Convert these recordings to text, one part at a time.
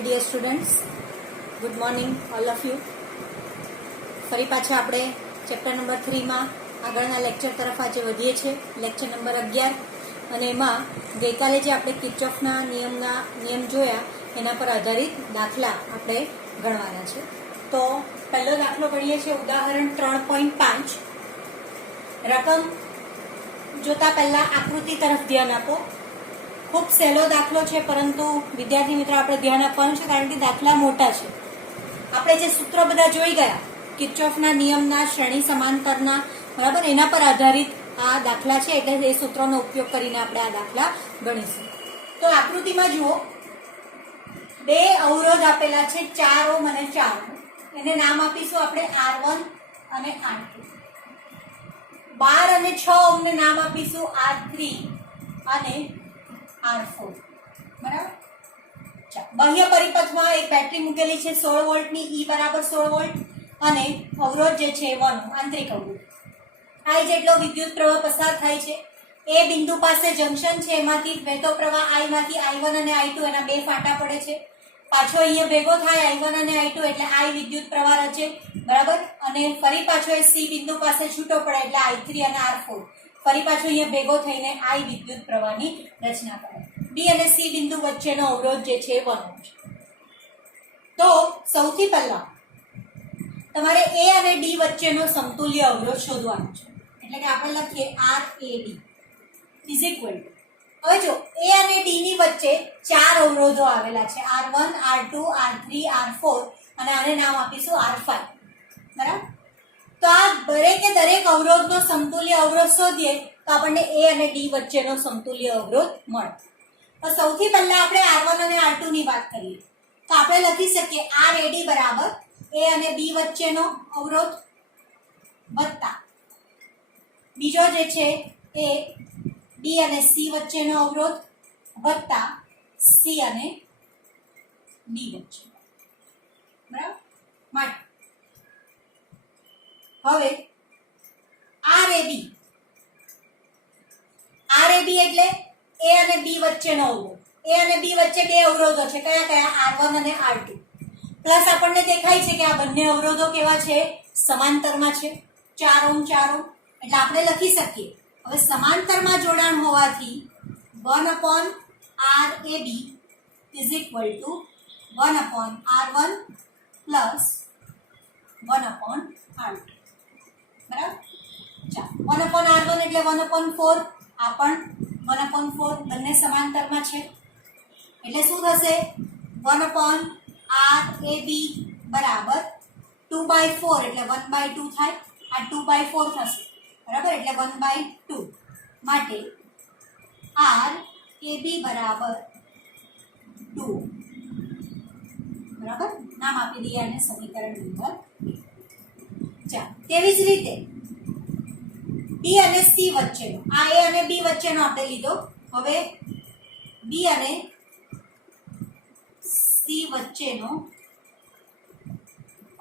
Hi dear students, good morning all of you. ફરી પાછા આપણે ચેપ્ટર નંબર 3 માં આગળના લેક્ચર તરફ આજે વધીએ છીએ, લેક્ચર નંબર 11, અને એમાં ગઈકાલે જે આપણે કિર્ચોફના નિયમ જોયા એના પર આધારિત દાખલા આપણે ગણવાના છે. તો પહેલો દાખલો ગણીએ છીએ, ઉદાહરણ 3.5. રકમ જોતા પહેલા આકૃતિ તરફ ધ્યાન આપો. ખૂબ સહેલો દાખલો છે, પરંતુ વિદ્યાર્થી મિત્રો આપણે ધ્યાન આપવાનું છે, કારણ કે દાખલા મોટા છે. આપણે જે સૂત્રો બધા જોઈ ગયા કિર્ચોફના નિયમના, શ્રેણી સમાંતરના, બરાબર, એના પર આધારિત આ દાખલા છે, એટલે એ સૂત્રોનો ઉપયોગ કરીને આપણે આ દાખલા ગણીશું. તો આકૃતિમાં જુઓ, બે અવરોધ આપેલા છે, 4 ઓહ્મ અને 4 ઓહ્મ. એને નામ આપીશું આપણે R1 અને R2. 12 અને 6 ઓહ્મ ને નામ આપીશું R3 અને R4. બરાબર. બાહ્ય પરિપથમાં એક બેટરી મૂકેલી છે 16 વોલ્ટની, E બરાબર 16 વોલ્ટ, અને અવરોધ જે છે 1 ઓહ્મ, આંતરિક અવરોધ. I જેટલો વિદ્યુત પ્રવાહ પસાર થાય છે. એ બિંદુ પાસે જંકશન છે, એમાંથી વહેતો પ્રવાહ I માંથી I1 અને I2 એના બે ફાટા પડે છે. પાછો અહીંયા ભેગો થાય I1 અને I2 એટલે I વિદ્યુત પ્રવાહ રચે, બરાબર, અને ફરી પાછો એ C બિંદુ પાસે છૂટો પડે એટલે I3 અને R4 ફરી પાછો અહીંયા ભેગો થઈને I વિદ્યુત પ્રવાહની રચના કરે. B અને C બિંદુ વચ્ચેનો અવરોધ જે છે 1 ઓહ્મ છે. તો સૌથી પહેલા તમારે A અને D વચ્ચેનો સમતુલ્ય અવરોધ શોધવાનો છે. એટલે કે આપણે લખીએ RAD ઇઝ ઇક્વલ ટુ, હવે જો A અને D ની વચ્ચે 4 અવરોધો આવેલા છે, R1, R2, R3, R4, અને આને નામ આપીશું R5. બરાબર. તો આ દરેક અવરોધનો સમતુલ્ય અવરોધ શોધીએ તો આપણને A અને D વચ્ચેનો સમતુલ્ય અવરોધ મળે. તો સૌથી પહેલા આપણે R1 અને R2 ની વાત કરીએ તો આપણે લખી શકીએ RAD બરાબર A અને B વચ્ચેનો અવરોધ વત્તા બીજો જે છે એ B અને C વચ્ચેનો અવરોધ વત્તા C અને D વચ્ચે. બરાબર. માટે હવે RAB એટલે A અને B વચ્ચેનો અવરોધ. A અને B વચ્ચે બે અવરોધો છે, કયા કયા? R1 અને R2. પ્લસ આપણને દેખાય છે કે આ બંને અવરોધો કેવા છે? સમાંતરમાં છે, 4 ઓહ્મ 4 ઓહ્મ. એટલે આપણે લખી શકીએ, હવે સમાંતરમાં જોડાણ હોવાથી 1/RAB is equal to 1/R1 plus 1/R2. બરાબર. ચાલો, 1/R1 એટલે 1/4, આ પણ 1/4, બંને સમાંતરમાં છે. એટલે શું થશે? 1/RAB બરાબર 2/4 એટલે 1/2 થાય. આ 2/4 થશે, બરાબર, એટલે 1/2. માટે RAB બરાબર 2. બરાબર, નામ આપી દઈએ આને સમીકરણ નંબર 4. તેવી જ રીતે B અને C વચ્ચેનો, આ A અને B વચ્ચેનો આપણે લીધો. હવે B અને C વચ્ચેનો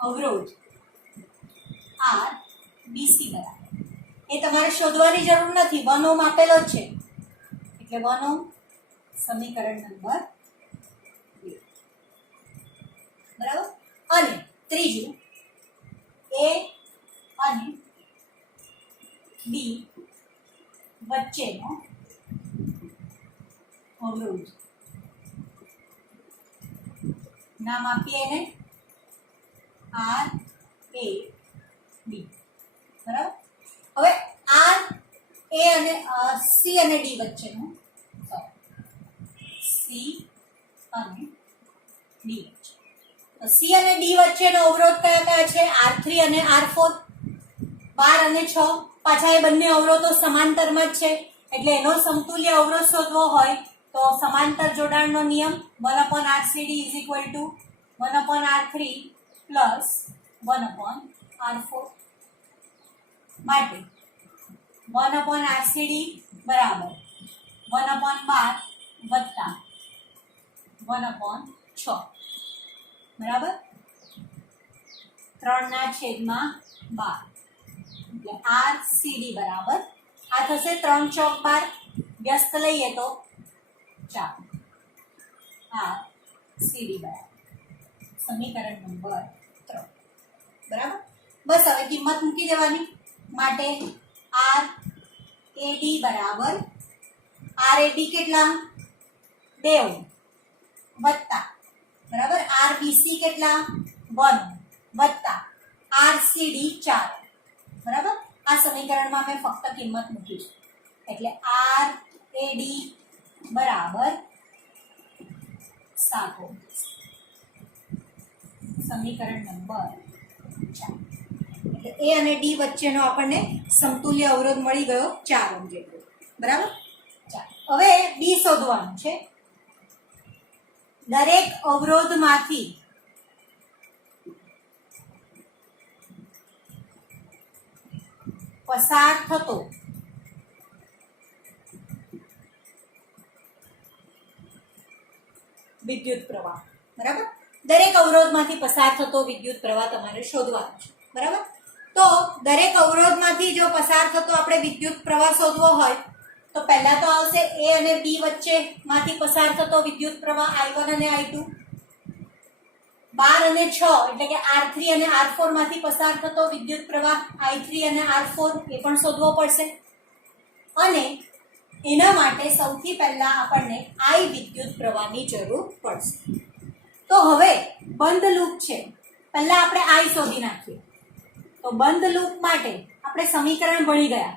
અવરોધ RBC બરાબર, એ તમારે શોધવાની જરૂર નથી, 1 ઓહ્મ આપેલો જ છે, એટલે 1 ઓહ્મ, સમીકરણ નંબર 2. બરાબર. અને ત્રીજું A અને B વચ્ચેનો અવરોધ, નામ આપીએ એને RAB. બરાબર. હવે C અને D વચ્ચેનો, C અને D વચ્ચે. તો C અને D વચ્ચેનો અવરોધ કયા કયા છે? R3 અને R4. 12 અને 6 પાછા એ બંને અવરોધો સમાંતરમાં જ છે, એટલે એનો સમતુલ્ય અવરોધ શોધવો હોય તો સમાંતર જોડાણનો નિયમ 1/RCD is equal to 1/R3 plus 1/R4. માટે 1/RCD બરાબર 1/12 વત્તા 1/6. બરાબર. 3/12. એટલે RCD બરાબર, આ થશે 3 ચોક 12, વ્યસ્ત લઈએ તો 4. RCD બરાબર સમીકરણ નંબર 3. બરાબર. બસ હવે કિંમત મૂકી દેવાની. માટે આર એડી બરાબર આર એડી કેટલા 2 ઓહ્મ વત્તા બરાબર આરબીસી કેટલા 1 ઓહ્મ વત્તા આરસીડી 4 ઓહ્મ. બરાબર. આ સમીકરણમાં મેં ફક્ત કિંમત મૂકી છે એટલે આર એડી બરાબર 7 ઓહ્મ. સમીકરણ નંબર 4. એટલે એ અને ડી વચ્ચેનો આપણને સમતુલ્ય અવરોધ મળી ગયો 4 ઓહ્મ જેટલો. બરાબર. હવે બી શોધવાનું છે. દરેક અવરોધમાંથી પસાર થતો વિદ્યુત પ્રવાહ. બરાબર. દરેક અવરોધમાંથી પસાર થતો વિદ્યુત પ્રવાહ તમારે શોધવાનો છે. બરાબર. તો દરેક અવરોધમાંથી જો પસાર થતો આપણે વિદ્યુત પ્રવાહ શોધવો હોય તો પહેલા તો આવશે એ અને બી વચ્ચે માંથી પસાર થતો વિદ્યુત પ્રવાહ I1 અને I2. 12 અને 6 એટલે કે R3 અને R4 માંથી પસાર થતો વિદ્યુત પ્રવાહ I3 અને R4 એ પણ શોધવો પડશે. અને એના માટે સૌથી પહેલા આપણને I વિદ્યુત પ્રવાહની જરૂર પડશે. તો હવે બંધ લૂપ છે. પહેલા આપણે I શોધી નાખીએ. તો બંધ લૂપ માટે આપણે સમીકરણ ભણી ગયા.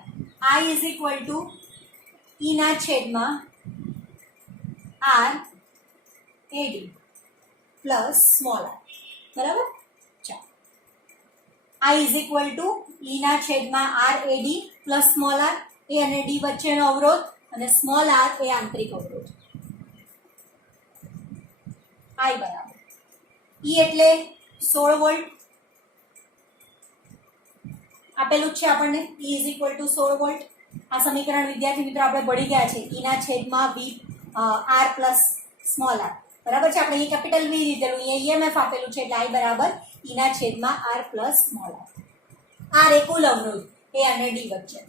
I = E ના છેદમાં R AD plus small r. બરાબર. ચાલો I = E ના છેદમાં R AD plus small r. એ અને ડી વચ્ચેનો અવરોધ અને સ્મોલ r એ આંતરિક અવરોધ. I બરાબર E એટલે 16 વોલ્ટ આપેલું છે આપણને. E = 16 volt. આ સમીકરણ વિદ્યાર્થી મિત્રો આપણે ભણી ગયા છે. E ના છેદમાં V R plus small r. બરાબર છે. આપણે અહીં કેપિટલ V લીધેલું, અહીંયા EMF આપેલું છે એટલે I બરાબર E ના છેદમાં R plus small r. R એ કુલ અવરોધ એ અને ડી વચ્ચે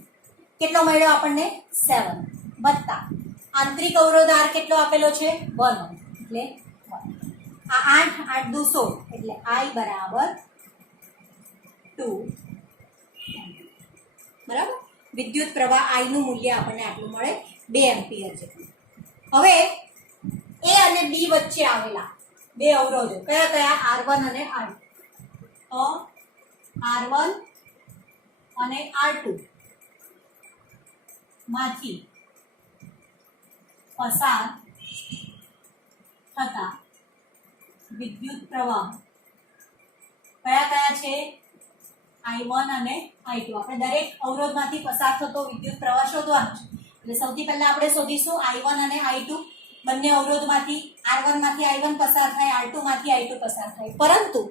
કેટલો મળ્યો આપણને 7 વત્તા આંતરિક અવરોધ R કેટલો આપેલો છે 1 ઓહ્મ એટલે 1. આ 8 8 દુ 16 એટલે I બરાબર 2. બરાબર. વિદ્યુત પ્રવાહ I નું મૂલ્ય આપણને આટલું મળે 2 એમ્પિયર જેટલું. હવે એ અને બી વચ્ચે આવેલા બે અવરોધો કયા કયા R1 અને R2. તો R1 અને R2 માંથી પસાર થતા વિદ્યુત પ્રવાહ કયા કયા છે I1 અને I2. આપણે દરેક અવરોધમાંથી પસાર થતો વિદ્યુત પ્રવાહ શોધવાનો છે. એટલે સૌથી પહેલા આપણે શોધીશું I1 અને I2. બંને અવરોધમાંથી R1 માંથી I1 પસાર થાય, R2 માંથી I2 પસાર થાય. પરંતુ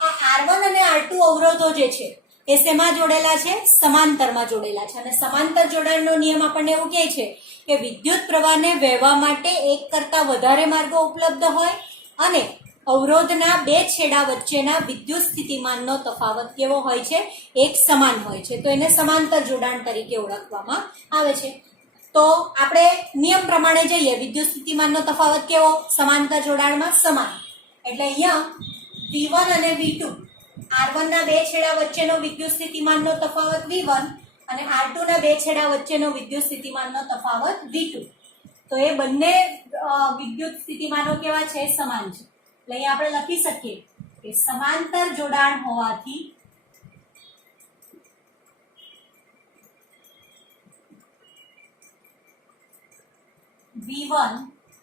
આ R1 અને R2 અવરોધો જે છે એ શેમાં જોડેલા છે? સમાંતરમાં જોડેલા છે. અને સમાંતર જોડાણનો નિયમ આપણને એવું કહે છે કે વિદ્યુત પ્રવાહને વહેવા માટે એક કરતા વધારે માર્ગો ઉપલબ્ધ હોય અને અવરોધના બે છેડા વચ્ચેના વિદ્યુત સ્થિતિમાનનો તફાવત કેવો હોય છે? એક સમાન હોય છે. તો એને સમાંતર જોડાણ તરીકે ઓળખવામાં આવે છે. તો આપણે નિયમ પ્રમાણે જઈએ. વિદ્યુત સ્થિતિમાનનો તફાવત કેવો? સમાંતર જોડાણમાં સમાન. એટલે અહીંયા V1 અને V2 R1 ના બે છેડા વચ્ચેનો વિદ્યુત સ્થિતિમાનનો તફાવત V1 અને R2 ના બે છેડા વચ્ચેનો વિદ્યુત સ્થિતિમાનનો તફાવત V2. તો એ બંને વિદ્યુત સ્થિતિમાનો કેવા છે? સમાન છે. એટલે અહીંયા આપણે લખી શકીએ કે સમાંતર જોડાણ હોવાથી V1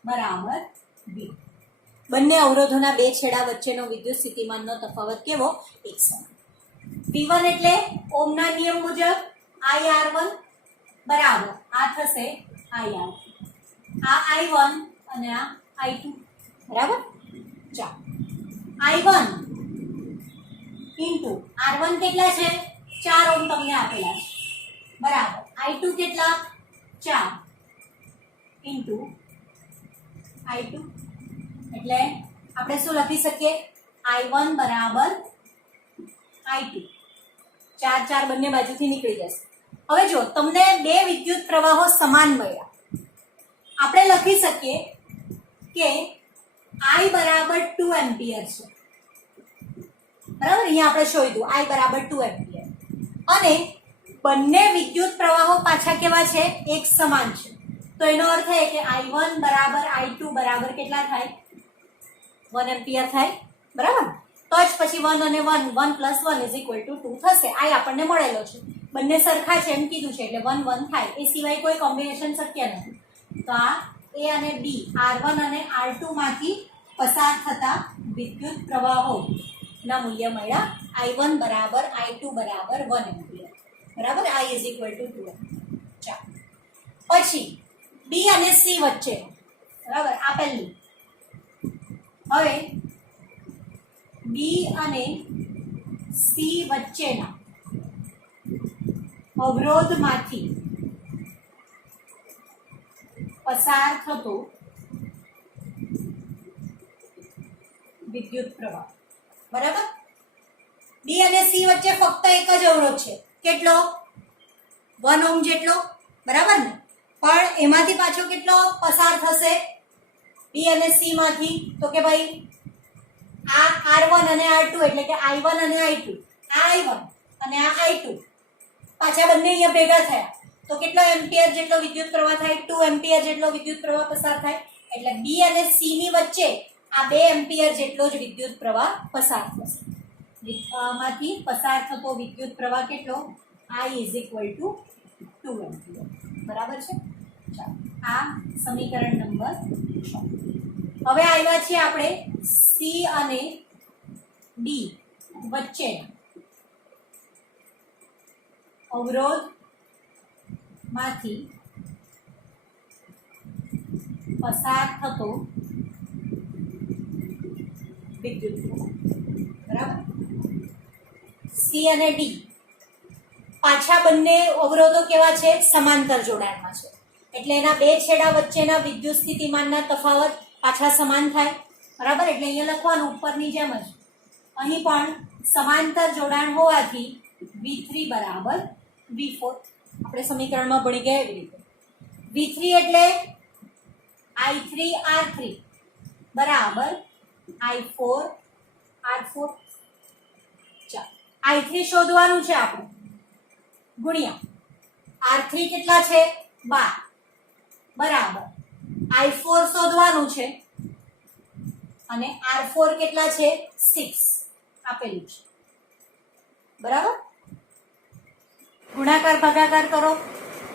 બરાબર V. બંને અવરોધોના બે છેડા વચ્ચેનો વિદ્યુત સ્થિતિમાનનો તફાવત કેવો? એક સમાન. V1 એટલે ઓહમના નિયમ મુજબ IR1 બરાબર આ થશે IR. આ I1 અને આ I2. બરાબર. ચાલો I1 ઇન્ટુ R1 કેટલા છે? 4 ઓહમ તમને આપેલા છે. બરાબર. I2 કેટલા? 4 ઇન્ટુ I2 એટલે આપણે શું લખી શકીએ? I1 બરાબર I2. 4 4 બંને બાજુથી નીકળી જશે. હવે જો તમને બે વિદ્યુત પ્રવાહો સમાન મળ્યા, આપણે લખી શકીએ કે I બરાબર 2 એમ્પિયર છે બરાબર, અહીંયા આપણે શોધ્યું I બરાબર 2 એમ્પિયર. અને બંને વિદ્યુત પ્રવાહો પાછા કેવા છે? એક સમાન છે. તો એનો અર્થ એ કે I1 બરાબર I2 બરાબર કેટલા થાય? 1 એમ્પિયર થાય. બરાબર, તો જ પછી 1 અને 1 1 + 1 = 2 થશે. આ આપણને મળેલો છે. બંને સરખા છે એમ કીધું છે એટલે 1 1 થાય. એ સિવાય કોઈ કોમ્બિનેશન શક્ય નથી. તો આ A અને B R1 અને R2 માંથી પસાર થતા વિદ્યુત પ્રવાહો ના મૂલ્ય મળ્યા. I1 બરાબર I2 બરાબર 1 એમ્પિયર. બરાબર, I = 2 એમ્પિયર. ચાલો પછી B અને C વચ્ચે, બરાબર, આ પહેલું. હવે B અને C વચ્ચેના અવરોધમાંથી પસાર થતો વિદ્યુત પ્રવાહ. બરાબર, B અને C વચ્ચે ફક્ત એક જ અવરોધ છે. કેટલો? 1 ઓહ્મ જેટલો. બરાબર ને? પણ એમાંથી પાછો કેટલો પસાર થશે B અને C માંથી? તો કે ભાઈ આ R1 અને R2 એટલે કે I1 અને I2, આ I1 અને આ I2 પાછા બંને અહીંયા ભેગા થયા તો કેટલો એમ્પિયર જેટલો વિદ્યુત પ્રવાહ થાય? 2 એમ્પિયર જેટલો વિદ્યુત પ્રવાહ પસાર થાય. એટલે B અને C ની વચ્ચે આ 2 એમ્પિયર જેટલો જ વિદ્યુત પ્રવાહ પસાર થશે. માંથી પસાર થતો વિદ્યુત પ્રવાહ કેટલો? I = 2 ampere. બરાબર છે. ચાલો, આ સમીકરણ નંબર 6. હવે આવ્યા છીએ આપણે C અને D વચ્ચે અવરોધ માંથી પસાર થતો વિદ્યુત પ્રવાહ. બરાબર, C અને D પાછા બંને અવરોધો કેવા છે? સમાંતર જોડાણમાં છે. એટલે એના બે છેડા વચ્ચેના વિદ્યુત સ્થિતિમાનના તફાવત પાછા સમાન થાય. બરાબર, એટલે અહીંયા લખવાનું ઉપરની જેમ જ. અહીં પણ સમાંતર જોડાણ હોવાથી V3 બરાબર V4. આપણે સમીકરણમાં ભણી ગયા એવી રીતે. V3 એટલે I3R3 બરાબર I4R4. ચાલો, I3 શોધવાનું છે આપણે. ગુણ્યા R3 કેટલા છે? 12 બરાબર I4 શોધવાનું છે અને R4 કેટલા છે? 6 આપેલું છે. બરાબર, ગુણાકાર ભાગાકાર કરો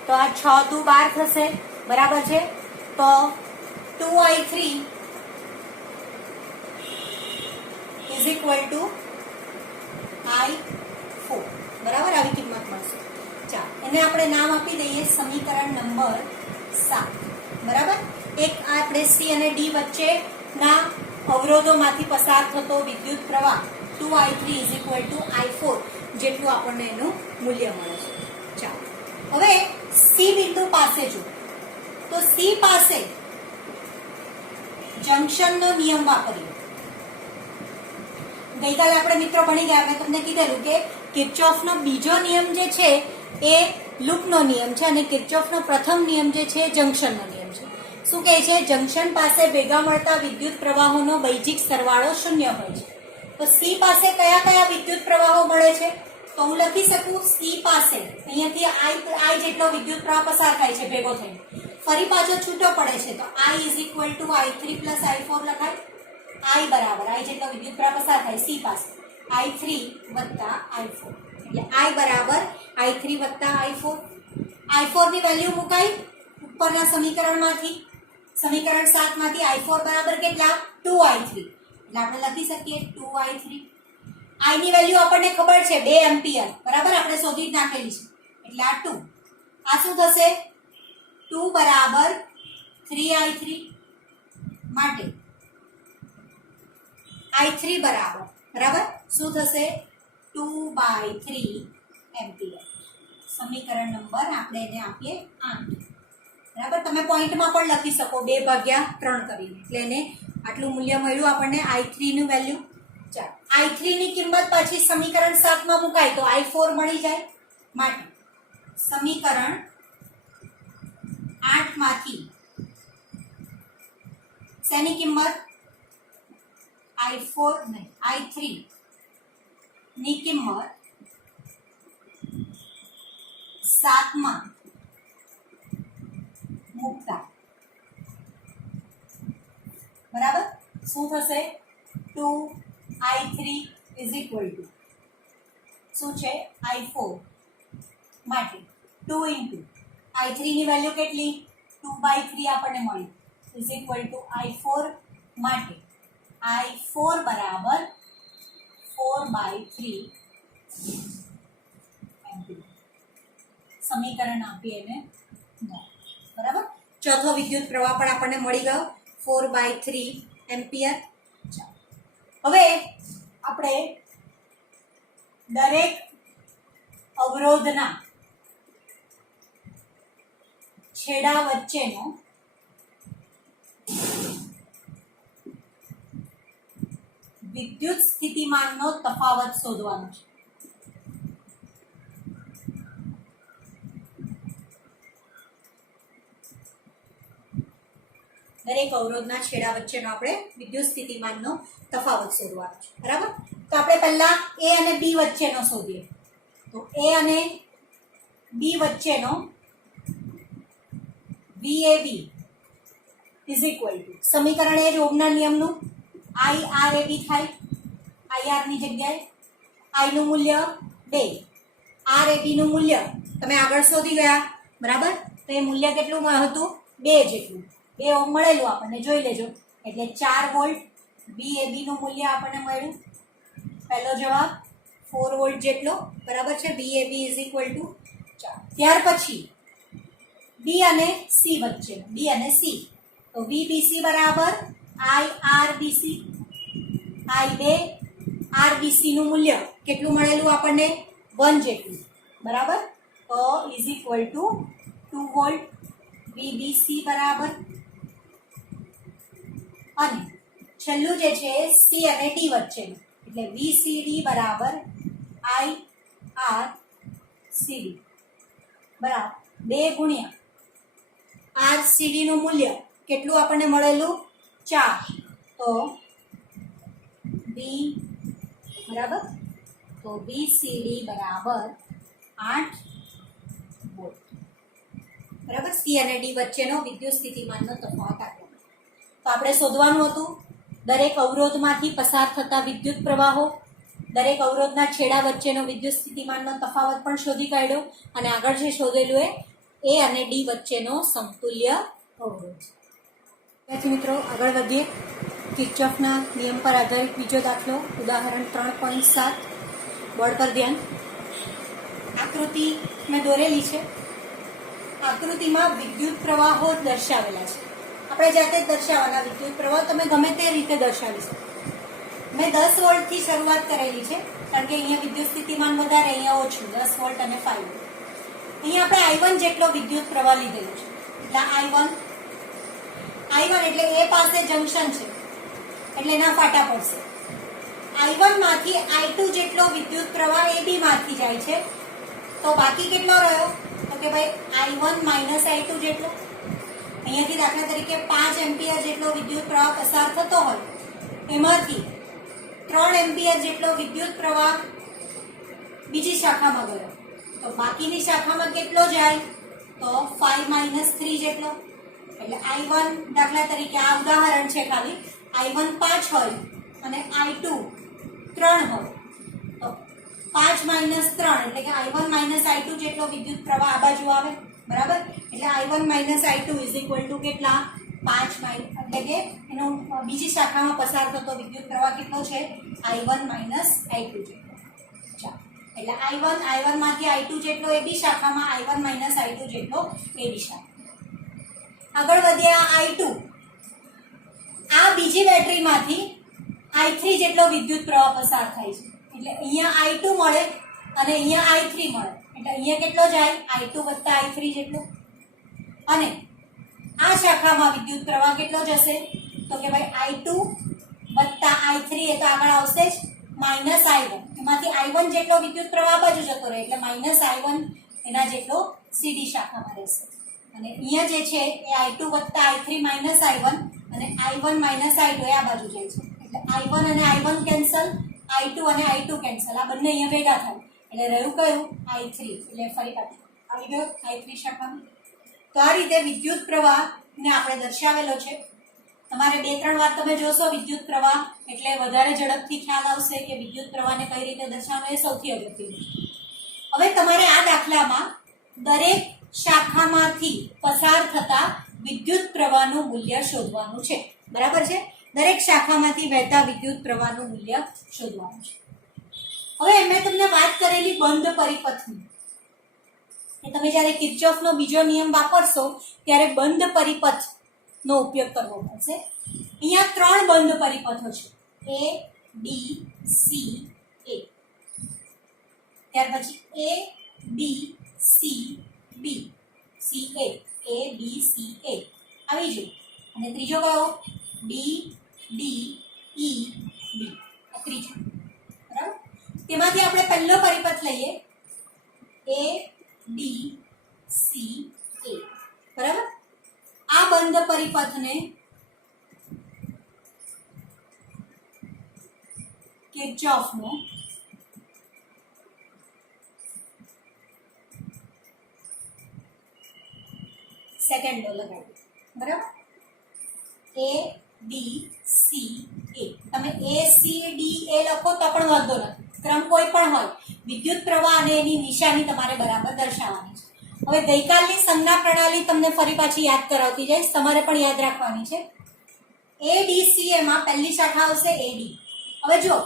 તો આ 6 દુ 12 થશે. બરાબર છે. તો 2I3 = I4. બરાબર, આવી કિંમત મળશે. ચાલો, એને આપણે નામ આપી દઈએ સમીકરણ નંબર 7. બરાબર, એક આપણે C અને D વચ્ચેના અવરોધોમાંથી પસાર થતો વિદ્યુત પ્રવાહ 2I3 = I4 જેટલું આપણને એનું મૂલ્ય મળે છે. ચાલો, હવે C બિંદુ પાસે જો, તો C પાસે જંક્શનનો નિયમ વાપરીએ. ગઈકાલે આપણે મિત્રો ભણી ગયા, મેં તમને કીધેલું કે કિર્ચોફનો બીજો નિયમ જે છે એ લૂપનો નિયમ છે અને કિર્ચોફનો પ્રથમ નિયમ જે છે જંક્શનનો નિયમ છે. શું કહે છે? જંક્શન પાસે ભેગા મળતા વિદ્યુત પ્રવાહોનો બૈજિક સરવાળો 0 હોય છે. તો C પાસે કયા કયા વિદ્યુત પ્રવાહો મળે છે? તો હું લખી શકું C પાસે અહીંયાથી I જેટલો વિદ્યુત પ્રવાહ પસાર થાય છે ભેગો થઈને, ફરી પાછો છૂટો પડે છે તો I = I3 + I4 લખાય. I બરાબર I જેટલો વિદ્યુત પ્રવાહ પસાર થાય C પાસે I3 + I4 એટલે I બરાબર I3 + I4. I4 ની વેલ્યુ મુકાઈ ઉપરના સમીકરણમાંથી. સમીકરણ 7 માંથી I4 બરાબર કેટલા? 2I3. એટલે આપણે લખી શકીએ 2I3. I ની વેલ્યુ આપણને ખબર છે 2 એમ્પિયર. બરાબર, આપણે શોધી જ નાખેલી છે એટલે આ 2. આ શું થશે? 2 બરાબર 3I3 માટે I3 બરાબર શું થશે? 2/3 એમ્પિયર. સમીકરણ નંબર આપણે એને આપીએ 8. બરાબર, તમે પોઈન્ટમાં પણ લખી શકો 2/3 કરીને. એટલે એને આટલું મૂલ્ય મળ્યું આપણને I3 નું વેલ્યુ. ચાલો, I3 ની કિંમત પાછી સમીકરણ 7 માં મુકાય તો I4 મળી જાય. માટે સમીકરણ 8 માંથી શેની કિંમત? I4 નહીં I3 ની કિંમત 7 માં મૂકતા બરાબર શું થશે 2i3 ઇઝ ઇક્વલ ટુ શું છે i4 માટે 2 ઇન્ટુ i3 ની વેલ્યુ કેટલી 2/3 આપણને મળી ઇઝ ઇક્વલ ટુ i4 માટે i4 બરાબર 4/3 સમીકરણ આપીએ એને બરાબર ચોથો વિદ્યુત પ્રવાહ પણ આપણને મળી ગયો 4/3 એમ્પિયર હવે આપણે દરેક અવરોધના છેડા વચ્ચેનો વિદ્યુત સ્થિતિમાનનો તફાવત શોધવાનો છે દરેક અવરોધના છેડા વચ્ચેનો આપણે વિદ્યુત સ્થિતિમાનનો તફાવત શોધવાનો છે બરાબર તો આપણે પહેલા A અને B વચ્ચેનો શોધીએ તો A અને B વચ્ચેનો VAB ઇઝ ઇક્વલ ટુ સમીકરણ એ જ ઓહમના નિયમનું IRAB થાય IR ની જગ્યાએ I નું મૂલ્ય 2 RAB નું મૂલ્ય તમે આગળ શોધી ગયા બરાબર તો એ મૂલ્ય કેટલું હતું 2 જેટલું એ ઓહમ મળેલું આપણને જોઈ લેજો એટલે 4 વોલ્ટ VAB નું મૂલ્ય આપણને મળ્યું પહેલો જવાબ 4 વોલ્ટ જેટલો બરાબર છે VAB ઇઝ ઇક્વલ ટુ 4 ત્યાર પછી B અને C વચ્ચે B અને C તો VBC બરાબર IRBC I2 RBC નું મૂલ્ય કેટલું મળેલું આપણને 1 જેટલું બરાબર તો is equal to 2 volt VBC બરાબર અને છેલ્લું જે છે C અને D વચ્ચેનું એટલે VCD બરાબર IRCD બરાબર 2 ગુણ્યા RCD નું મૂલ્ય કેટલું આપણને મળેલું 4 તો B બરાબર તો VCD બરાબર 8 વોલ્ટ બરાબર C અને D વચ્ચેનો વિદ્યુત સ્થિતિમાનનો તફાવત આપ્યો તો આપણે શોધવાનું હતું દરેક અવરોધમાંથી પસાર થતા વિદ્યુત પ્રવાહો દરેક અવરોધના છેડા વચ્ચેનો વિદ્યુત સ્થિતિમાનનો તફાવત પણ શોધી કાઢ્યો અને આગળ જે શોધેલું એ A અને D વચ્ચેનો સમતુલ્ય અવરોધ વિદ્યાર્થી મિત્રો આગળ વધીએ કિર્ચોફના નિયમ પર આધારિત બીજો દાખલો ઉદાહરણ 3.7 બોર્ડ પર ધ્યાન આકૃતિ મેં દોરેલી છે આકૃતિમાં વિદ્યુત પ્રવાહો દર્શાવેલા છે આપણે જાતે જ દર્શાવવાના વિદ્યુત પ્રવાહ તમે ગમે તે રીતે દર્શાવી શકો મેં 10 વોલ્ટથી શરૂઆત કરેલી છે કારણ કે અહીંયા વિદ્યુત સ્થિતિમાન વધારે અહીંયા ઓછું 10 વોલ્ટ અને 5 વોલ્ટ અહીંયા આપણે I1 જેટલો વિદ્યુત પ્રવાહ લીધેલો છે એટલે I1 એટલે એ પાસે જંકશન છે એટલે એના ફાટા પડશે I1 માંથી I2 જેટલો વિદ્યુત પ્રવાહ AB માંથી જાય છે તો બાકી કેટલો રહ્યો તો કે ભાઈ I1 I2 જેટલો અહીંયાથી દાખલા તરીકે 5 એમ્પિયર જેટલો વિદ્યુત પ્રવાહ પસાર થતો હોય એમાંથી 3 એમ્પિયર જેટલો વિદ્યુત પ્રવાહ બીજી શાખામાં ગયો તો બાકીની શાખામાં કેટલો જાય તો 5 - 3 જેટલો એટલે I1 દાખલા તરીકે આ ઉદાહરણ છે ખાલી I1 5 હોય અને I2 3 હોય તો 5 - 3 એટલે કે I1 - I2 જેટલો વિદ્યુત પ્રવાહ આ બાજુ આવે બરાબર એટલે I1 - I2 is equal to કેટલા 5 એટલે કે એનો બીજી શાખામાં પસાર થતો વિદ્યુત પ્રવાહ કેટલો છે I1 - I2 જેટલો ચાલો એટલે I1 માંથી I2 જેટલો એ બી શાખામાં I1 - I2 જેટલો એ બી શાખા આગળ વધ્યા I2 આ બીજી બેટરીમાંથી I3 જેટલો વિદ્યુત પ્રવાહ પસાર થાય છે એટલે અહીંયા I2 મળે અને અહીંયા I3 મળે એટલે અહીંયા કેટલો જાય I2 + I3 જેટલો અને આ શાખામાં વિદ્યુત પ્રવાહ કેટલો જશે તો કે ભાઈ I2 + I3 એ તો આગળ આવશે જ -I1 એમાંથી I1 જેટલો વિદ્યુત પ્રવાહ બાજુ જતો રહે એટલે -I1 એના જેટલો સીધી શાખામાં રહેશે અને અહીંયા જે છે એ I2 + I3 - I1 અને I1 - I2 આ બાજુ જાય છે એટલે I1 અને I1 કેન્સલ I2 અને I2 કેન્સલ, આ બંને અહીંયા ભેગા થાય એટલે રહ્યું કયું I3, એટલે ફરી પાછું આવી ગયો I3 શાખામાં. તો આ રીતે વિદ્યુત પ્રવાહને આપણે દર્શાવેલો છે. તમારે 2-3 વાર તમે જોશો વિદ્યુત પ્રવાહ એટલે વધારે ઝડપથી ખ્યાલ આવશે કે વિદ્યુત પ્રવાહને કઈ રીતે દર્શાવવાનો, એ સૌથી અગત્યનું. હવે તમારે આ દાખલામાં દરેક શાખામાંથી પસાર થતા વિદ્યુત પ્રવાહનું મૂલ્ય શોધવાનું છે. બરાબર છે? દરેક શાખામાંથી વહેતા વિદ્યુત પ્રવાહનું મૂલ્ય શોધવાનું છે. હવે મેં તમને વાત કરેલી બંધ પરિપથની, કે તમે જ્યારે કિર્ચોફનો બીજો નિયમ વાપરશો ત્યારે બંધ પરિપથનો ઉપયોગ કરવો પડશે. અહીંયા 3 બંધ પરિપથો છે, A, B, C, A. ત્યાર પછી A, B, C, B, C, A, A, B, C, A આવી ગયું. અને ત્રીજો કયો D, D, E, B, આ ત્રીજો. બરાબર? તેમાંથી આપણે પહેલો પરિપથ લઈએ A, B, C, A. બરાબર? આ બંધ પરિપથને કિર્ચોફનો સેકન્ડ લો લગાવ્યો. બરાબર? A, B, C, A. તમે A, C, D, A લખો તો પણ વાંધો નથી, ક્રમ કોઈ પણ હોય, વિદ્યુત પ્રવાહ અને એની નિશાની તમારે બરાબર દર્શાવવાની છે. હવે ગઈકાલની સંજ્ઞા પ્રણાલી તમને ફરી પાછી યાદ કરાવતી જઈશ, તમારે પણ યાદ રાખવાની છે. ADCA માં પહેલી શાખા આવશે AD. હવે જો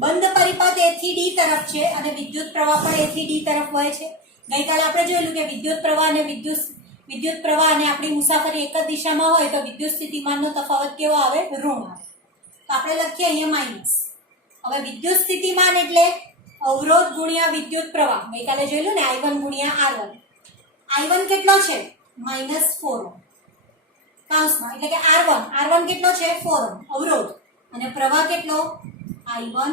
બંધ પરિપથ A થી D તરફ છે અને વિદ્યુત પ્રવાહ પણ A થી D તરફ વહે છે. ગઈકાલે આપણે જોયેલું કે વિદ્યુત પ્રવાહ અને આપણી મુસાફરી એક જ દિશામાં હોય તો વિદ્યુત સ્થિતિમાનનો તફાવત કેવો આવે? ઋણ આવે. તો આપણે લખીએ અહીંયા માઇનસ. હવે વિદ્યુત સ્થિતિમાન એટલે અવરોધ ગુણ્યા વિદ્યુત પ્રવાહ. ગઈકાલે જોયેલું ને I1 ગુણ્યા R1. I1 કેટલો છે? -4 કાઉન્સમાં, એટલે કે R1 કેટલો છે? 4 અવરોધ. અને પ્રવાહ કેટલો? I1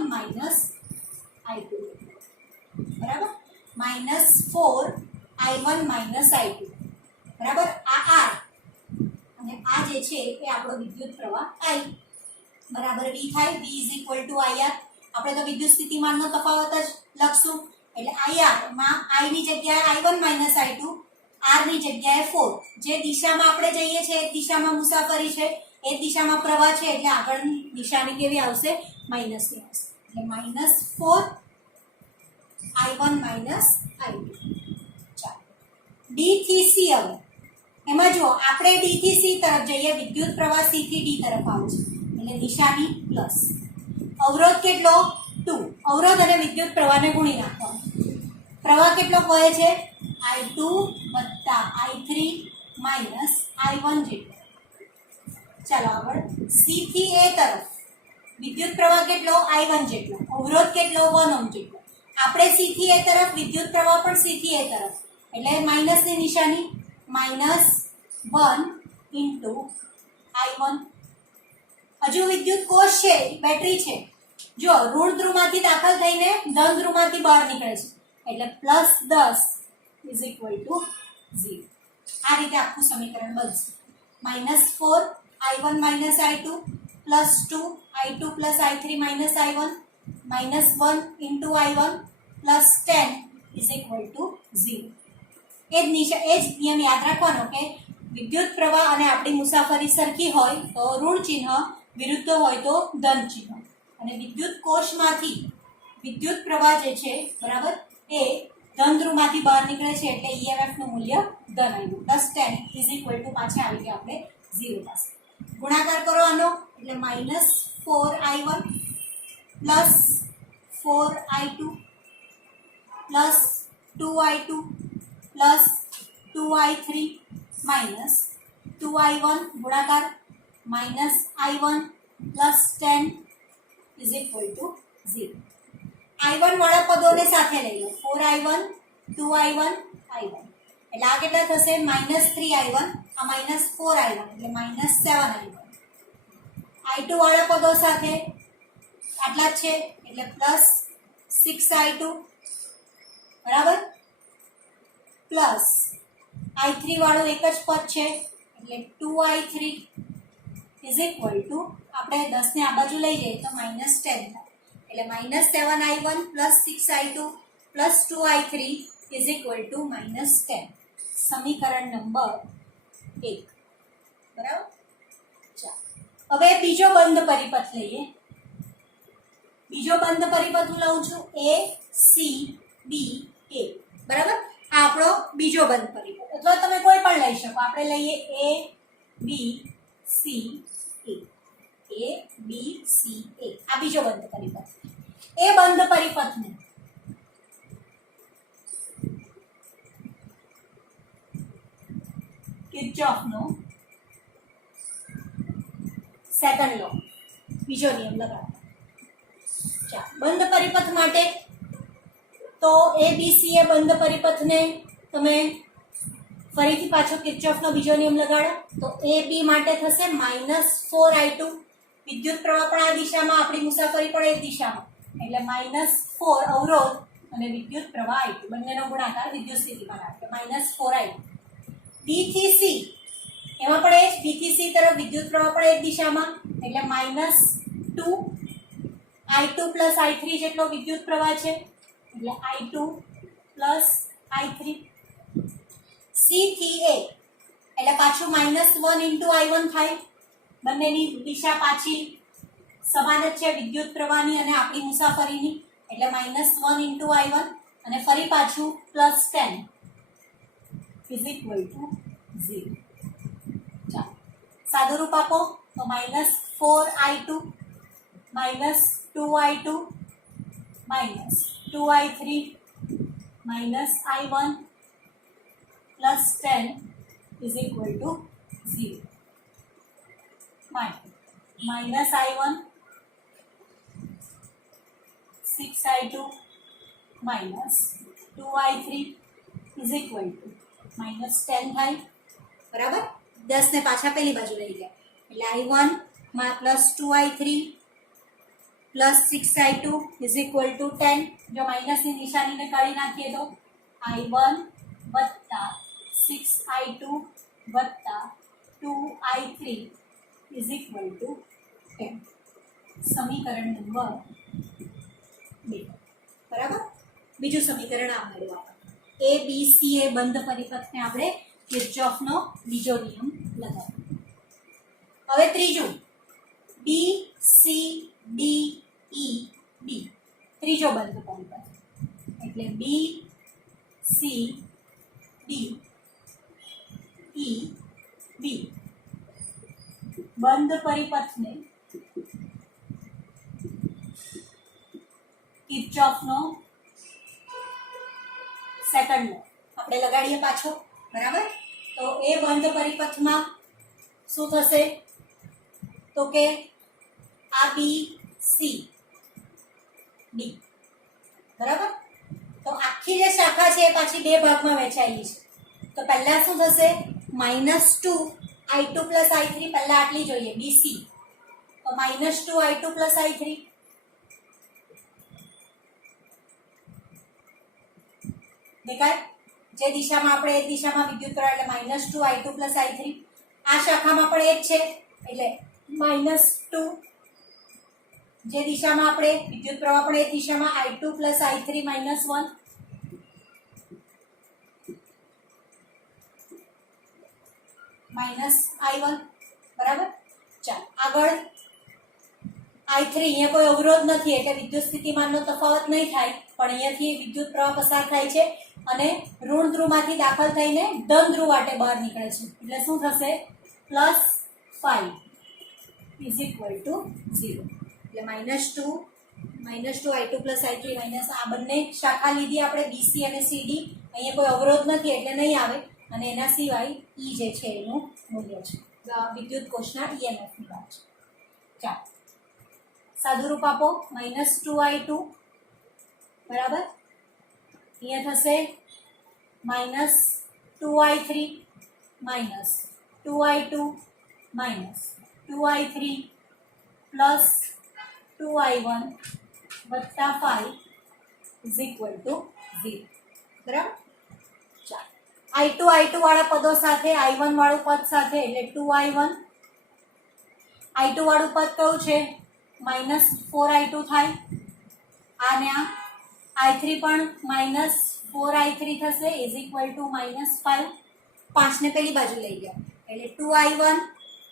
I2. બરાબર? -4 I1 I2. બરાબર? આ R અને આ જે છે એ આપણો વિદ્યુત પ્રવાહ I બરાબર V થાય. V IR. આપણે તો વિદ્યુત સ્થિતિમાનનો તફાવત જ લખશું એટલે IR માં I ની જગ્યાએ I1 I2, R ની જગ્યાએ 4. જે દિશામાં આપણે જઈએ છીએ એ દિશામાં મુસાફરી છે, એ દિશામાં પ્રવાહ છે એટલે આગળની નિશાની કેવી આવશે? માઈનસની આવશે. એટલે -4 I1 I2. ચાલો D થી C. હવે એમાં જો આપણે D થી C તરફ જઈએ, વિદ્યુત પ્રવાહ C થી D તરફ આવે છે એટલે નિશાની પ્લસ. અવરોધ કેટલો? 2. અવરોધ અને વિદ્યુત પ્રવાહને ગુણી નાખવાનો. પ્રવાહ કેટલો કહે છે? I2 વત્તા I3 માઇનસ I1 જેટલો. ચાલો આગળ C થી A તરફ વિદ્યુત પ્રવાહ કેટલો? I1 જેટલો. અવરોધ કેટલો? 1 ઓહ્મ જેટલો. આપણે C થી A તરફ, વિદ્યુત પ્રવાહ પણ C થી A તરફ એટલે માઇનસની નિશાની, -1 ઇન્ટુ I1. હજુ વિદ્યુત કોષ છે, બેટરી છે, જો ઋણ ધ્રુવમાંથી દાખલ થઈને ધન ધ્રુવમાંથી બહાર નીકળે છે એટલે +10 ઇઝ ઇક્વલ ટુ 0. આ રીતે આખું સમીકરણ બનશે. -4 I1 I2 +2 I2 I3 I1 -1 into I1 +10 is equal to 0. એ જ નિયમ યાદ રાખવાનો કે વિદ્યુત પ્રવાહ અને આપણી મુસાફરી સરખી હોય તો ઋણ ચિહ્ન, વિરુદ્ધ હોય તો ધન ચિહ્ન. અને વિદ્યુત કોષમાંથી વિદ્યુત પ્રવાહ જે છે બરાબર એ ધન ધ્રુવમાંથી બહાર નીકળે છે એટલે EMF નું મૂલ્ય ધન આવ્યું. +10 ઇઝ ઇક્વલ ટુ પાછા આવી ગયા આપણે 0 પાસે. ગુણાકાર કરો આનો એટલે -4 I1 +4 I2 +2 I2 +2 I3 -2 I1 ગુણાકાર -I1 +10 is equal to 0. I1 વાળા પદોને સાથે લઈ લો. 4I1 2I1 I1 એટલે આ કેટલા થશે? -3 I1, આ -4 I1 એટલે -7 I1. I2 વાળા પદો સાથે આટલા જ છે એટલે +6 I2 બરાબર, પ્લસ I3 વાળું એક જ પદ છે એટલે 2I3 ઇઝ ઇક્વલ ટુ આપણે 10 ને આ બાજુ લઈ જઈએ તો -10 થાય એટલે -7i1 + 6i2 + 2i3 is equal to -10. સમીકરણ નંબર 1. બરાબર. ચાલો હવે બીજો બંધ પરિપથ લઈએ. બીજો બંધ પરિપથ હું લઉં છું a c b a. બરાબર. આ આપણો બીજો બંધ પરિપથ, અથવા તમે કોઈ પણ લઈ શકો. આપણે લઈએ a b c a. a b c a. આ બીજો બંધ પરિપથ. એ બંધ પરિપથને કિર્ચોફનો સેકન્ડ લો, બીજો નિયમ લગાવો. ચાલો બંધ પરિપથ માટે તો ABC એ બંધ પરિપથને તમે ફરીથી પાછો કિર્ચોફનો બીજો નિયમ લગાડો તો AB માટે થશે -4i2. વિદ્યુત પ્રવાહ પણ આ દિશામાં, આપણી મુસાફરી પણ એ દિશામાં, એટલે -4 અવરોધ અને વિદ્યુત પ્રવાહ i2 બંનેનો ગુણાકાર વિદ્યુત સ્થિતિમાન આવે -4i2. B થી C એમાં પણ એ જ, B થી C તરફ વિદ્યુત પ્રવાહ પણ એક દિશામાં, એટલે -2i2 + i3 જેટલો વિદ્યુત પ્રવાહ છે, એટલે i2 + i3. C થી A એટલે પાછું -1 × i1 થાય. બંનેની દિશા પાછી સમાન જ છે વિદ્યુત પ્રવાહની અને આપણી મુસાફરીની, એટલે -1 × i1 અને ફરી પાછું +10 ઇઝ ઇક્વલ ટુ 0. ચાલો સાદું રૂપ આપો તો -4i2 -2i2 -2i3 -i1 +10 is equal to 0. -i1 6i2 -2i3 is equal to -10 થાય. બરાબર. 10 ને પાછા પેલી બાજુ લઈ ગયા, એટલે i1 માં +2i3 + 6i2 is equal to 10. જો માઇનસની નિશાનીને કાઢી નાખીએ તો i1 + 6i2 + 2i3 is equal to 10. સમીકરણ નંબર 2. બરાબર. બીજું સમીકરણ આ મળ્યું આપણને. A B C એ બંધ પરિપથને આપણે કિર્ચોફનો બીજો નિયમ લગાવ્યો. હવે ત્રીજું B C D E B. ત્રીજો બંધ પરિપથ એટલે B C D E B. બંધ પરિપથને કિર્ચોફનો સેકન્ડ લો આપણે લગાડીએ પાછો. બરાબર. તો એ બંધ પરિપથમાં શું થશે તો કે આ B C D. બરાબર. તો આખી જે શાખા છે એ પાછી બે ભાગમાં વહેંચાયેલી છે. તો પહેલા શું થશે -2i2 + i3. પહેલા આટલી જોઈએ BC, તો -2i2 + i3. દેખાય? જે દિશામાં આપણે એ દિશામાં વિદ્યુત પ્રવાહ એટલે -2i2 + i3. આ શાખામાં પણ એ જ છે એટલે -2. જે દિશામાં આપણે વિદ્યુત પ્રવાહ પણ એ દિશામાં i2 + i3 -1. -i1. બરાબર. ચાલો આગળ i3. અહીંયા કોઈ અવરોધ નથી એટલે વિદ્યુત સ્થિતિમાનનો તફાવત નહીં થાય, પણ અહીંયાથી વિદ્યુત પ્રવાહ પસાર થાય છે અને ઋણ ધ્રુવમાંથી દાખલ થઈને ધન ધ્રુવ વાટે બહાર નીકળે છે, એટલે શું થશે +5 ઇઝ ઇક્વલ ટુ 0. એટલે -2i2 + i3 આ બંને શાખા લીધી આપણે BC અને CD. અહીંયા કોઈ અવરોધ નથી એટલે નહીં આવે, અને એના સિવાય E જે છે એનું મૂલ્ય છે, વિદ્યુત કોષના EMF ની વાત છે. ચાલો સાદું રૂપ આપો -2i2 બરાબર. અહીંયા થશે -2i3 -2i2 -2i3 + 2i1 + 5 is equal to 0. બરાબર. ચાલો i2 વાળા પદો સાથે i1 વાળું પદ સાથે એટલે 2i1. i2 વાળું પદ કયું છે -4i2 થાય, આને I3 પણ -4I3 થશે ઇઝ ઇક્વલ ટુ -5. 5 ને પેલી બાજુ લઈ ગયા એટલે 2I1,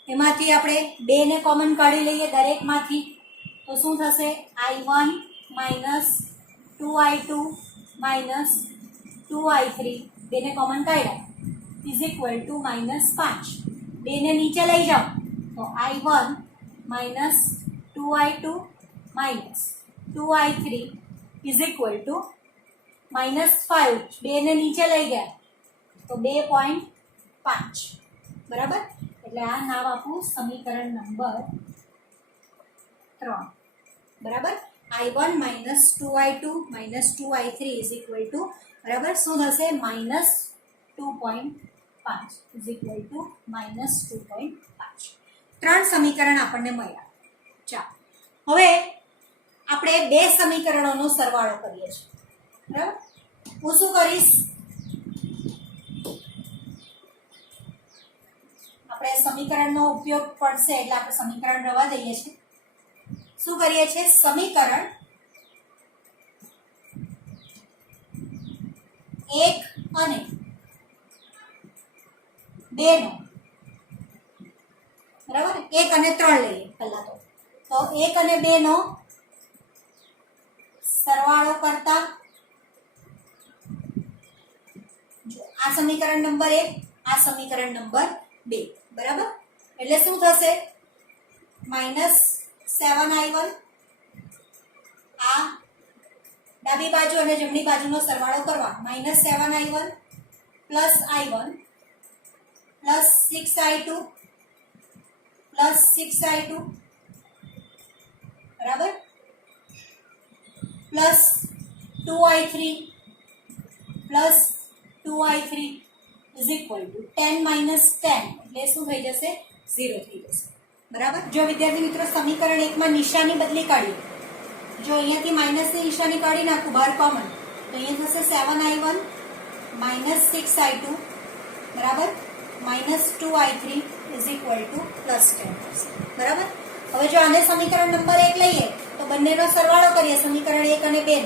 એમાંથી આપણે 2 ને કોમન કાઢી લઈએ દરેકમાંથી, તો શું થશે I1 -2I2 -2I3, 2 ને કોમન કાઢ્યા ઇઝ ઇક્વલ ટુ -5. 2 ને નીચે લઈ જાઓ તો I1 -2I2 -2I3 is equal to -5. 2 ને નીચે લઈ ગયા તો 2.5. બરાબર, એટલે આ નામ આપું સમીકરણ નંબર 3. બરાબર, I1 -2I2 -2I3 is equal to બરાબર શું થશે -2.5 ઇઝ ઇક્વલ ટુ -2.5. 3 સમીકરણ આપણને મળ્યા. ચાલો હવે આપણે 2 સમીકરણોનો સરવાળો કરીએ છીએ. બરાબર, હું શું કરીશ, આપણે સમીકરણનો ઉપયોગ પડશે એટલે આપણે સમીકરણ રવા દઈએ છીએ. શું કરીએ છીએ, સમીકરણ 1 અને 2 નો બરાબર 1 અને 3 લઈએ પહેલા તો 1 અને 2 નો સરવાળો કરતા આ સમીકરણ નંબર 1, આ સમીકરણ નંબર 2. બરાબર, એટલે શું થશે -7I1, આ ડાબી બાજુ અને જમણી બાજુનો સરવાળો કરવા -7I1 +I1 +6I2 +6I2 બરાબર +2I3 +2I3 is equal to 10 - 10 એટલે શું થઈ જશે 0 થઈ જશે. બરાબર, જો વિદ્યાર્થી મિત્રો સમીકરણ 1 માં નિશાની બદલી કાઢીએ, જો અહીંયાથી માઇનસની નિશાની કાઢી નાખું બહાર કોમન તો અહીંયા થશે 7I1 -6I2 બરાબર -2I3 ઇઝ ઇક્વલ ટુ +10. બરાબર, હવે જો આને સમીકરણ નંબર 1 લઈએ તો બંનેનો સરવાળો કરીએ સમીકરણ 1 અને 2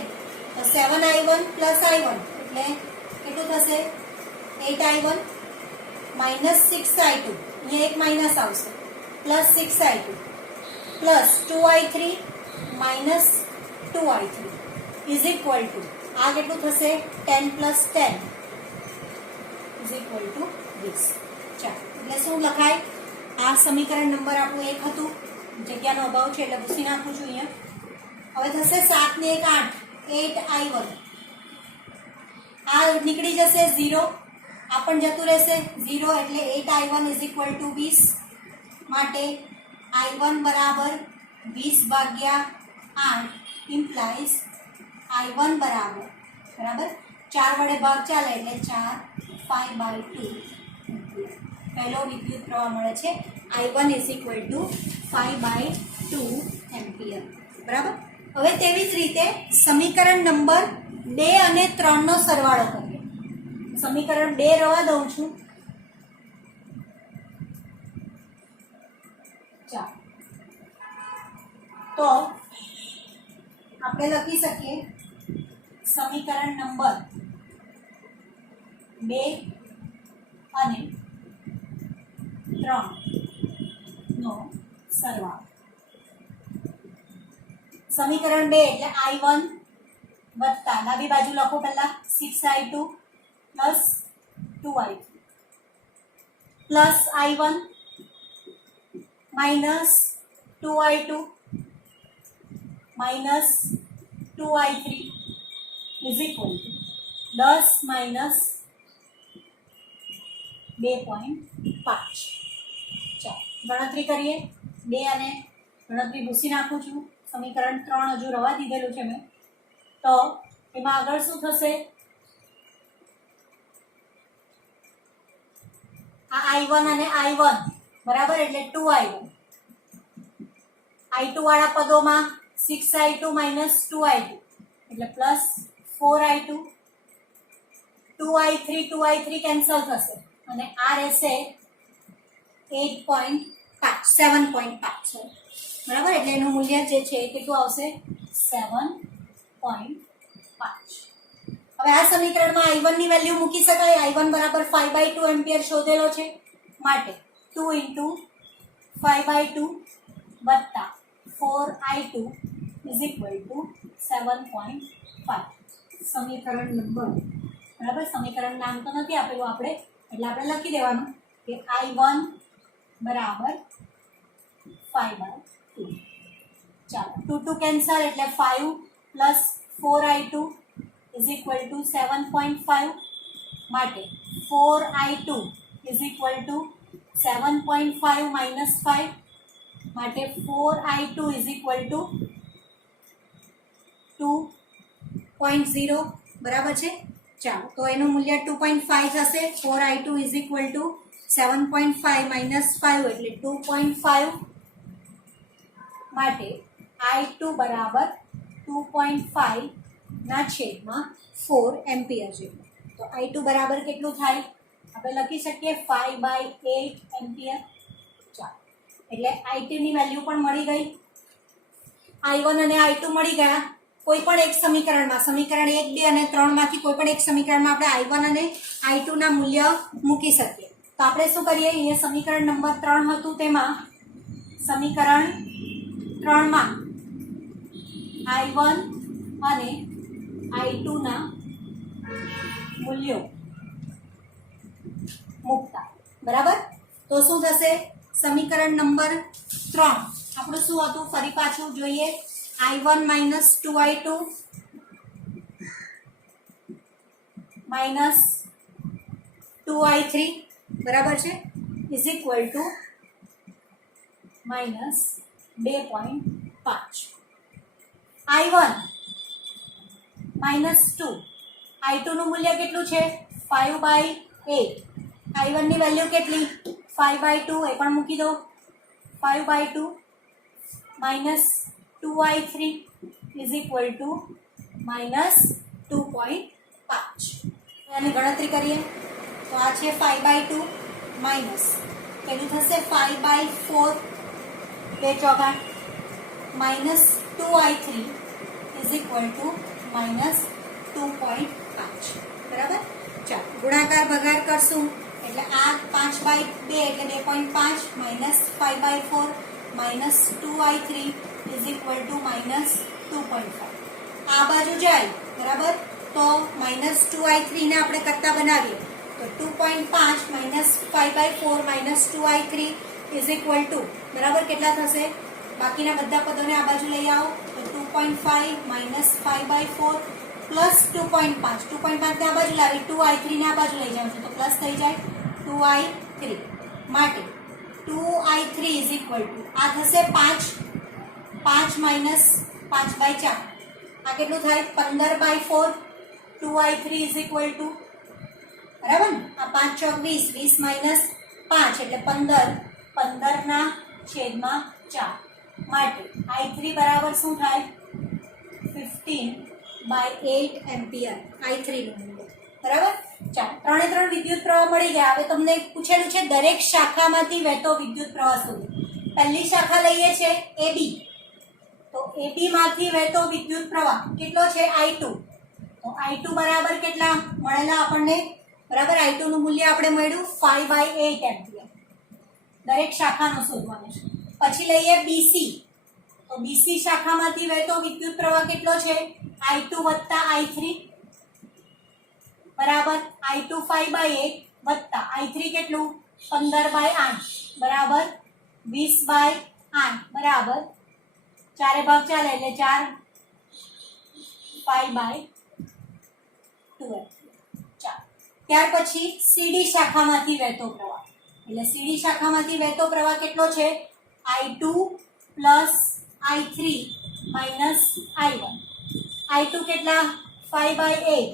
તો 7I1 +I1 એટલે કેટલું થશે 8I1 -6I2, અહીંયા એક માઇનસ આવશે +6I2 +2I3 -2I3 is equal to આ કેટલું થશે 10 + 10 ઇઝ ઇક્વલ ટુ 20. ચાલો એટલે શું લખાય, આ સમીકરણ નંબર આપણું 1 હતું, જગ્યાનો અભાવ છે એટલે ભૂસી નાખું છું અહીંયા. હવે થશે 7 ને 1 8, 8I1, આ નીકળી જશે 0, આ પણ જતું રહેશે 0 એટલે 8I1 ઇઝ ઇક્વલ ટુ 20. માટે I1 બરાબર 20/8 ઇમ્પ્લાઇઝ I1 બરાબર 4 વડે ભાગ ચાલે એટલે 4 5/2 પહેલો વિદ્યુત પ્રવાહ મળે છે I1 is equal to 5/2 ampere. બરાબર, હવે તેવી જ રીતે સમીકરણ નંબર 2 અને 3 નો સરવાળો કરીએ. સમીકરણ 2 રવા દઉં છું. ચાલો તો આપણે લખી શકીએ સમીકરણ નંબર 2 અને 3 નો સરવાળો. સમીકરણ 2 એટલે I1 વત્તા ડાબી બાજુ લખો પહેલા 6I2 +2I3 +I1 -2I2 -2I3 is equal to 10 - 2.5. ચાલો ગણતરી કરીએ. 2 અને ગણતરી ભૂસી નાખું છું. સમીકરણ 3 હજુ રવા દીધેલું છે મેં, તો એમાં આગળ શું થશે, આ I1 અને I1 બરાબર એટલે 2I1, I2 વાળા પદોમાં 6I2 - 2I2 એટલે +4I2, 2I3 કેન્સલ થશે અને આ રહેશે 7.5 બરાબર, એટલે એનું મૂલ્ય જે છે કેટલું આવશે 7 7.5. હવે આ સમીકરણમાં I1 ની વેલ્યુ મૂકી શકાય. I1 બરાબર 5/2 એમ્પિયર શોધેલો છે, માટે 2 into 5/2 વત્તા 4I2 is equal to 7.5. સમીકરણ નંબર બરાબર. સમીકરણ નામ તો નથી આપેલું આપણે, એટલે આપણે લખી દેવાનું કે I1 બરાબર 5/2. ચાલો 2 2 કેન્સલ એટલે 5 plus 4I2 is equal to 7.5. માટે 4I2 is equal to 7.5 minus 5. માટે 4I2 is equal to 2.0 બરાબર છે. ચાલો તો એનું મૂલ્ય 2.5 થશે. 4I2 is equal to 7.5 minus 5 એટલે 2.5. માટે I2 બરાબર 2.5 ના છેદમાં 4 એમ્પિયર જેટલું. તો I2 બરાબર કેટલું થાય? આપણે લખી શકીએ 5/8 એમ્પિયર. ચાલો એટલે I2 ની વેલ્યુ પણ મળી ગઈ. I1 અને I2 મળી ગયા. કોઈ પણ એક સમીકરણમાં, સમીકરણ 1, 2 અને 3 માંથી કોઈ પણ એક સમીકરણમાં આપણે I1 અને I2 ના મૂલ્ય મૂકી શકીએ. તો આપણે શું કરીએ, અહીંયા સમીકરણ નંબર 3 હતું, તેમાં સમીકરણ 3 માં I1 અને I2 ના મૂલ્યો મૂકતા. બરાબર. તો શું થશે? સમીકરણ નંબર 3 આપણું શું હતું, ફરી પાછું જોઈએ. I1 minus 2I2 minus 2I3 બરાબર છે, is equal to minus 2.5. I1 minus 2. I2 નું મૂલ્ય કેટલું છે? 5/8. I1 ની વેલ્યુ કેટલી? 5/2. એ પણ મૂકી દો. 5/2 minus 2I3 is equal to minus 2.5. આની ગણતરી કરીએ તો આ છે 5/2 માઇનસ કેટલું થશે? 5/4 2 ચોગા minus 2I3 is equal to minus 2.5. બરાબર. ચાલો ગુણાકાર ભાગાકાર કરશું એટલે આ 5/2 એટલે 2.5 minus 5/4 minus 2I3 is equal to minus 2.5. આ બાજુ જાય બરાબર, તો minus 2I3 ને આપણે કરતા બનાવીએ તો 2.5 minus 5/4 minus 2I3 is equal to બરાબર કેટલા થશે? બાકીના બધા પદોને આ બાજુ લઈ આવો તો 2.5 minus 5/4 plus 2.5. 2.5 ને આ બાજુ લાવી 2I3 ને આ બાજુ લઈ જાવ છો તો પ્લસ થઈ જાય 2I3. માટે 2I3 is equal to આ થશે 5 minus 5/4. આ કેટલું થાય? 15/4. 2I3 is equal to બરાબર ને, આ 5 ચોક 20, 20 minus 5 એટલે 15, 15 ના છેદમાં 4. માટે I3 બરાબર શું થાય? 15/8 એમ્પિયર I3 નું મૂલ્ય. બરાબર. ચાલો ત્રણે ત્રણ વિદ્યુત પ્રવાહ મળી ગયા. હવે તમને પૂછેલું છે દરેક શાખામાંથી વહેતો વિદ્યુત પ્રવાહ શોધો. પહેલી શાખા લઈએ છે AB, તો AB માંથી વહેતો વિદ્યુત પ્રવાહ કેટલો છે? I2. તો I2 બરાબર કેટલા મળેલા આપણને? બરાબર. I2 નું મૂલ્ય આપણે મળ્યું 5/8 એમ્પિયર. દરેક શાખાનો શોધવાનો છે. પછી લઈએ BC, તો BC શાખામાંથી વહેતો વિદ્યુત પ્રવાહ કેટલો છે? I2 વત્તા I3 બરાબર I2 5/8 વત્તા I3 કેટલું? 15/8 બરાબર 20/8 બરાબર 4 ભાગ ચાલે એટલે 4 5/2. ચાલો ત્યાર પછી CD શાખામાંથી વહેતો પ્રવાહ, એટલે CD શાખામાંથી વહેતો પ્રવાહ કેટલો છે? I2 plus I3 minus I1. I2 કેટલા? 5/8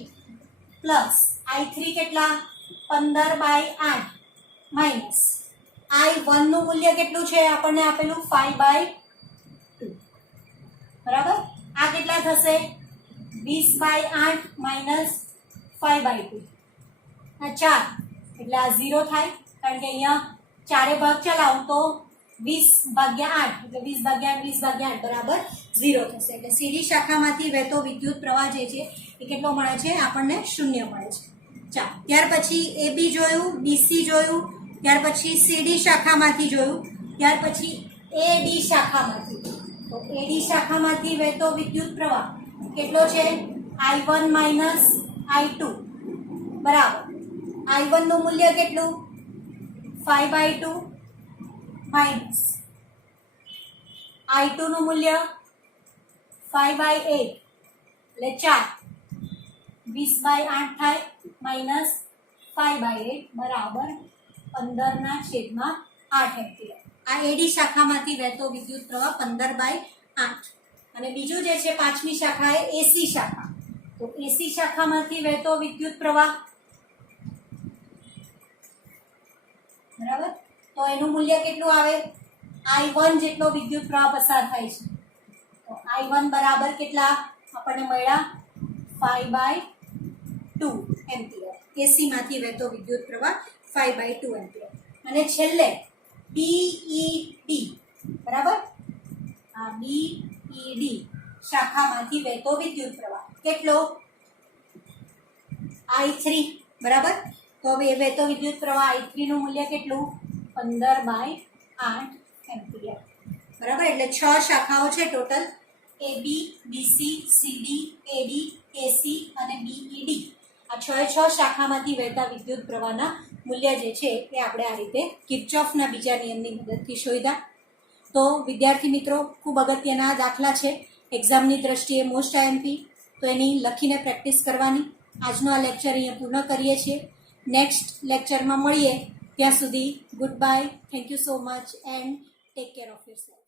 પ્લસ I3 કેટલા? 15/8 માઇનસ I1 નું મૂલ્ય કેટલું છે? આપણને આપેલું 5/2 બરાબર. આ કેટલા થશે? 20/8 માઇનસ 5/2. આ 4 એટલે આ 0 થાય, કારણ કે અહીંયા ચારે ભાગ ચલાવું તો 20 ભાગ્યા 8 એટલે 20 ભાગ્યા 8 બરાબર 0 થશે. એટલે સીડી શાખામાંથી વહેતો વિદ્યુત પ્રવાહ જે છે એ કેટલો મળે છે? આપણને 0 મળે છે. ચાલો, ત્યાર પછી AB જોયું, BC જોયું, ત્યાર પછી CD શાખામાંથી જોયું, ત્યાર પછી AD શાખામાંથી. તો AD શાખામાંથી વહેતો વિદ્યુત પ્રવાહ કેટલો છે? I1 માઇનસ I2 બરાબર I1 નું મૂલ્ય કેટલું? 5/2 માઇનસ I2 નું મૂલ્ય 5/8 એટલે 4 20/8 થાય માઇનસ 5/8 બરાબર 15/8 એમ્પિયર. આ એડી શાખામાંથી વહેતો વિદ્યુત પ્રવાહ 15/8. અને બીજું જે છે પાંચમી શાખા એ એસી શાખા. તો એસી શાખામાંથી વહેતો વિદ્યુત પ્રવાહ બરાબર, તો એનું મૂલ્ય કેટલું આવે? I1 જેટલો વિદ્યુત પ્રવાહ પસાર થાય છે. તો I1 બરાબર કેટલા આપણને મળ્યા? 5/2 એમ્પિયર. એસી માંથી વહેતો વિદ્યુત પ્રવાહ 5/2 એમ્પિયર. અને છેલ્લે BED બરાબર, આ BED શાખામાંથી વહેતો વિદ્યુત પ્રવાહ કેટલો? I3 બરાબર. તો હવે વહેતો વિદ્યુત પ્રવાહ I3 નું મૂલ્ય કેટલું? 15/8 એમ્પિયર બરાબર. એટલે 6 શાખાઓ છે total, AB, BC, CD, AD, AC અને BED. આ 6 શાખામાંથી વહેતા વિદ્યુત પ્રવાહના મૂલ્ય જે છે એ આપણે આ રીતે કિર્ચોફના બીજા નિયમની મદદથી શોધ્યા. તો વિદ્યાર્થી મિત્રો, ખૂબ અગત્યના દાખલા છે એક્ઝામની દ્રષ્ટિએ મોસ્ટ આઈએમપી. તો એની લખીને પ્રેક્ટિસ કરવાની. આજનો આ લેક્ચર અહીંયા પૂર્ણ કરીએ છીએ. નેક્સ્ટ લેક્ચરમાં મળીએ. ત્યાં સુધી good bye. Thank you so much and take care of yourself.